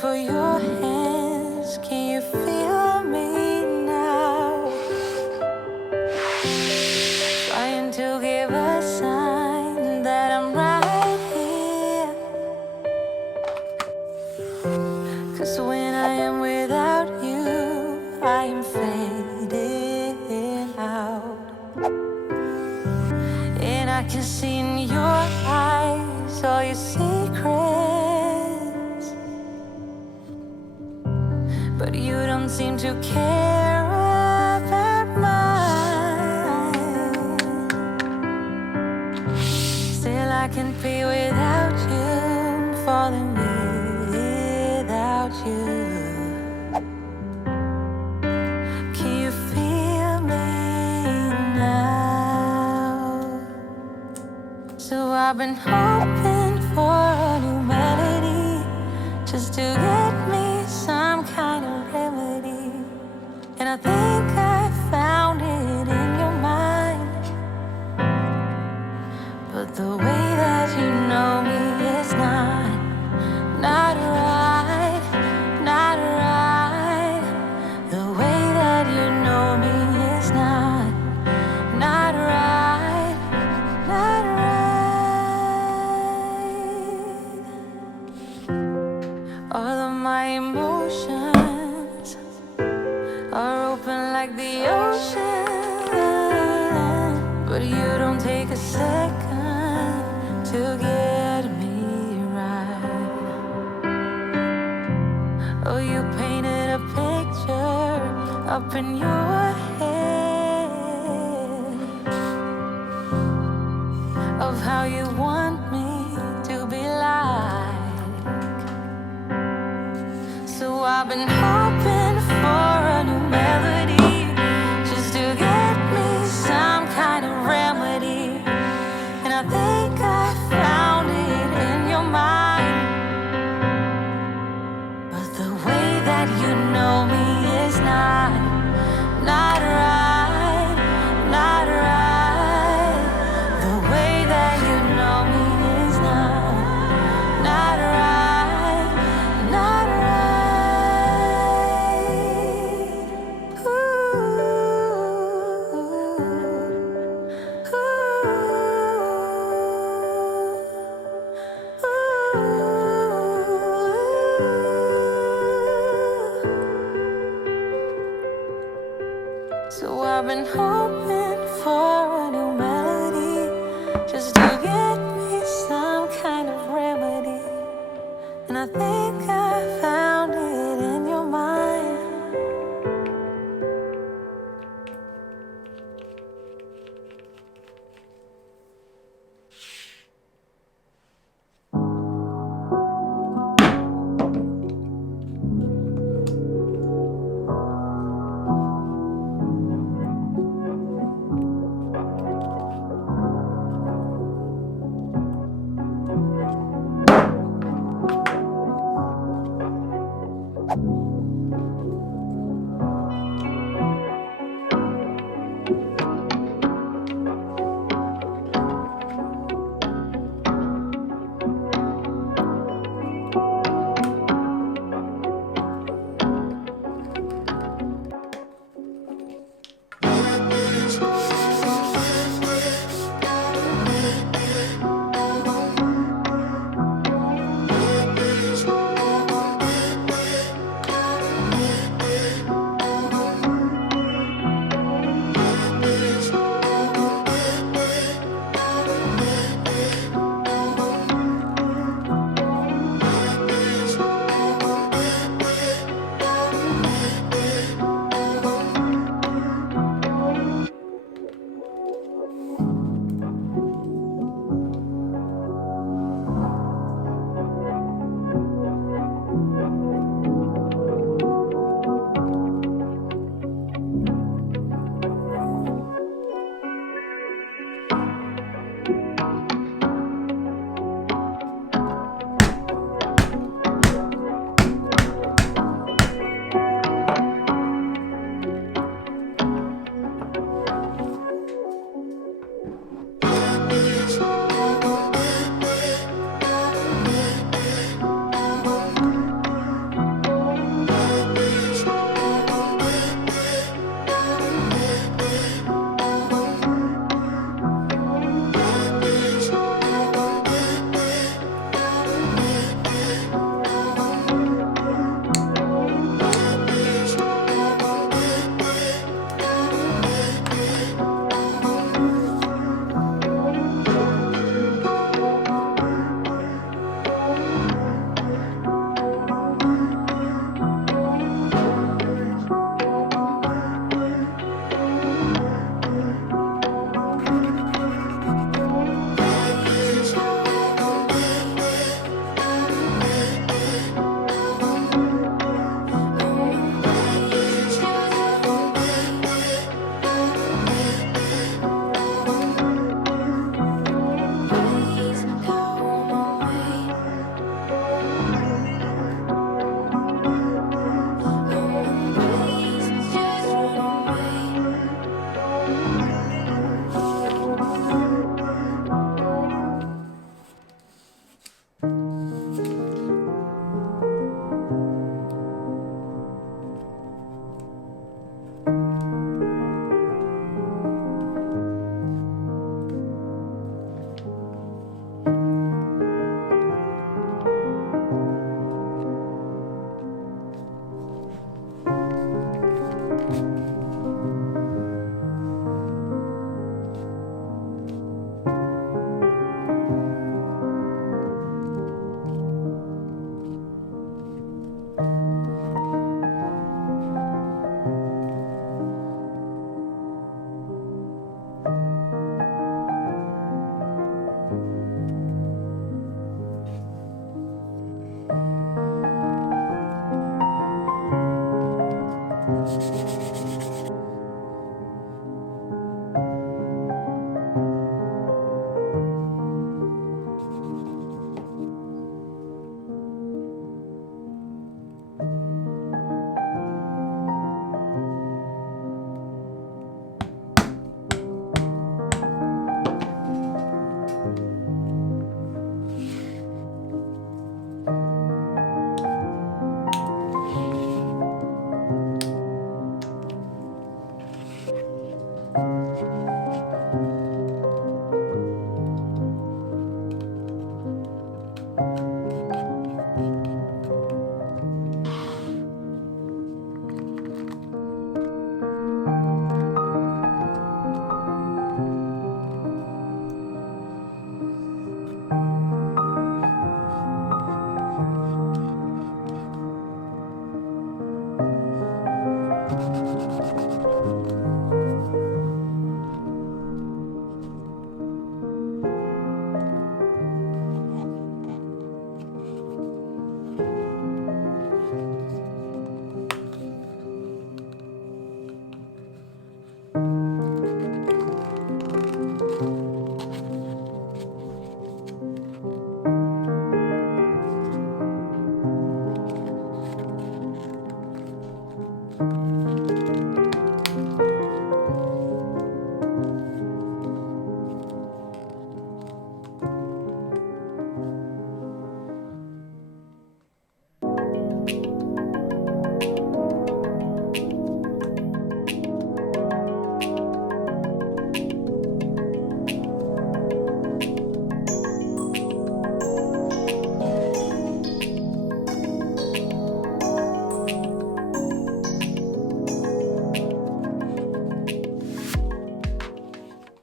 for your hands. Can you feel me now? Trying to give a sign that I'm right here. 'Cause when I am without you, I am fading out. And I can see in your eyes all your secrets, but you don't seem to care about mine. Still I can't be without you, I'm falling without you. Can you feel me now? So I've been hoping for a new melody, just to get me some kind of remedy. And I think I found it in your mind, but the way that you know me is not right, not right. The way that you know me is not right, not right. All of my emotions are open like the ocean, but you don't take a second to get me right. Oh, you painted a picture up in your head of how you want me to be like. So I've been hoping for a new melody, just to get me some kind of remedy. And I think I found it in your mind, but the way that you know me is not right, not right. The way that you know me is not right, not right. So I've been hoping for a new melody, just to get me some kind of remedy. And I think I found it in your mind.